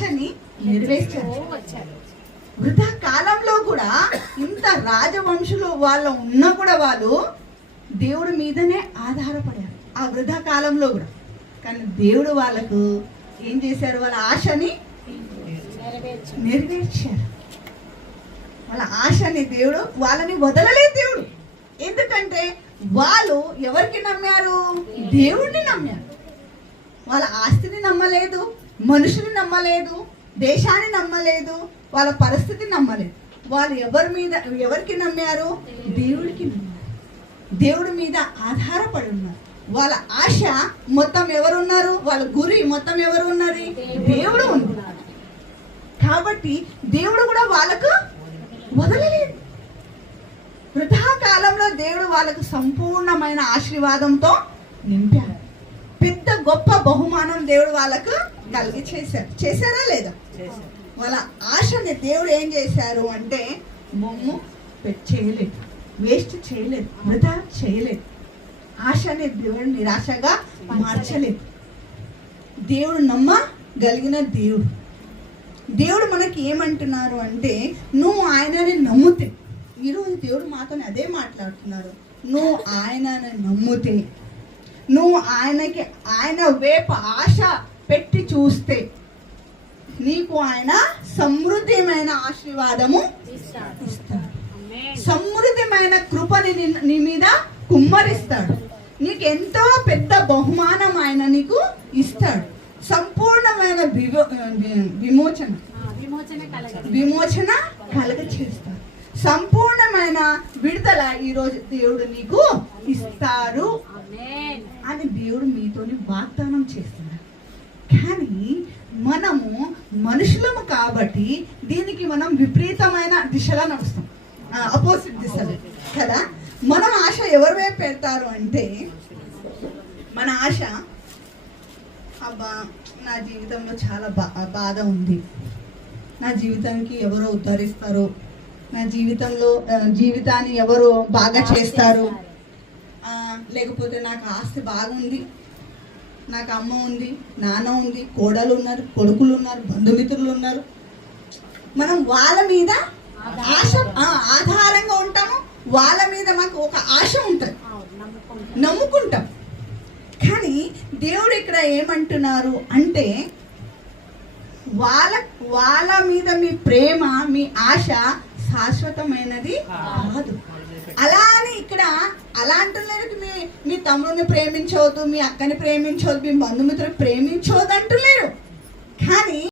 ఆశని నెరవేర్చారు. వృధా కాలంలో కూడా ఇంత రాజవంశులు వాళ్ళు ఉన్నా కూడా వాళ్ళు దేవుడి మీదనే ఆధారపడారు ఆ వృధా కాలంలో కూడా. కానీ దేవుడు వాళ్ళకు ఏం చేశారు? వాళ్ళ ఆశని నెరవేర్చారు. వాళ్ళ ఆశని దేవుడు వాళ్ళని వదలలేదు దేవుడు. ఎందుకంటే వాళ్ళు ఎవరికి నమ్మారు? దేవుడిని నమ్మారు. వాళ్ళ ఆస్తిని నమ్మలేదు, మనుషుని నమ్మలేదు, దేశాన్ని నమ్మలేదు, వాళ్ళ పరిస్థితిని నమ్మలేదు. వాళ్ళు ఎవరికి నమ్మారు? దేవుడికి నమ్మారు. దేవుడి మీద ఆధారపడి ఉన్నారు. వాళ్ళ ఆశ మొత్తం ఎవరున్నారు? వాళ్ళ గురి మొత్తం ఎవరు ఉన్నది? దేవుడు ఉన్నారు. కాబట్టి దేవుడు కూడా వాళ్ళకు వదలలేదు. వృధా కాలంలో దేవుడు వాళ్ళకు సంపూర్ణమైన ఆశీర్వాదంతో నింపారు. పెద్ద గొప్ప బహుమానం దేవుడు వాళ్ళకు కలిగి చేశారా లేదా? వాళ్ళ ఆశని దేవుడు ఏం చేశారు అంటే బొమ్ము చేయలేదు, వేస్ట్ చేయలేదు, వృధా చేయలేదు. ఆశని దేవుడు నిరాశగా మార్చలేదు. దేవుడు నమ్మగలిగిన దేవుడు మనకి ఏమంటున్నారు అంటే నువ్వు ఆయనని నమ్మితే, ఈరోజు దేవుడు మాతోనే అదే మాట్లాడుతున్నారు. నువ్వు ఆయనని నమ్మితే, నువ్వు ఆయన వైపు ఆశ పెట్టి చూస్తే నీకు ఆయన సమృద్ధిమైన ఆశీర్వాదము ఇస్తాడు. సమృద్ధిమైన కృపని నీ మీద కుమ్మరిస్తాడు. నీకు ఎంతో పెద్ద బహుమానం ఆయన నీకు ఇస్తాడు. సంపూర్ణమైన విమోచన కలగ చేస్తాడు. సంపూర్ణమైన విడుదల ఈరోజు దేవుడు నీకు ఇస్తాడు అని దేవుడు మీతోని వాగ్దానం చేస్తున్నాడు. కానీ మనము మనుషులము కాబట్టి దీనికి మనం విపరీతమైన దిశలో నడుస్తాం, అపోజిట్ దిశలో కదా. మనం ఆశ ఎవరి వైపు పెడతారు అంటే మన ఆశ అబ్బా నా జీవితంలో చాలా బాధ ఉంది, నా జీవితానికి ఎవరో ఉద్ధరిస్తారు, నా జీవితాన్ని ఎవరు బాగా చేస్తారు, లేకపోతే నాకు ఆస్తి బాగుంది, నాకు అమ్మ ఉంది, నాన్న ఉంది, కోడలు ఉన్నారు, కొడుకులు ఉన్నారు, బంధుమిత్రులు ఉన్నారు. మనం వాళ్ళ మీద ఆశ ఆధారంగా ఉంటాము. వాళ్ళ మీద మాకు ఒక ఆశ ఉంటుంది, నమ్ముకుంటాం. కానీ దేవుడు ఇక్కడ ఏమంటున్నారు అంటే వాళ్ళ మీద మీ ప్రేమ, మీ ఆశ శాశ్వతమైనది కాదు. అలా అని ఇక్కడ అలా అంటున్నారు. మీ తమ్ముడిని ప్రేమించవద్దు, మీ అక్కని ప్రేమించవద్దు, మీ బంధుమిత్రుని ప్రేమించవద్దు అంటులేరు. కానీ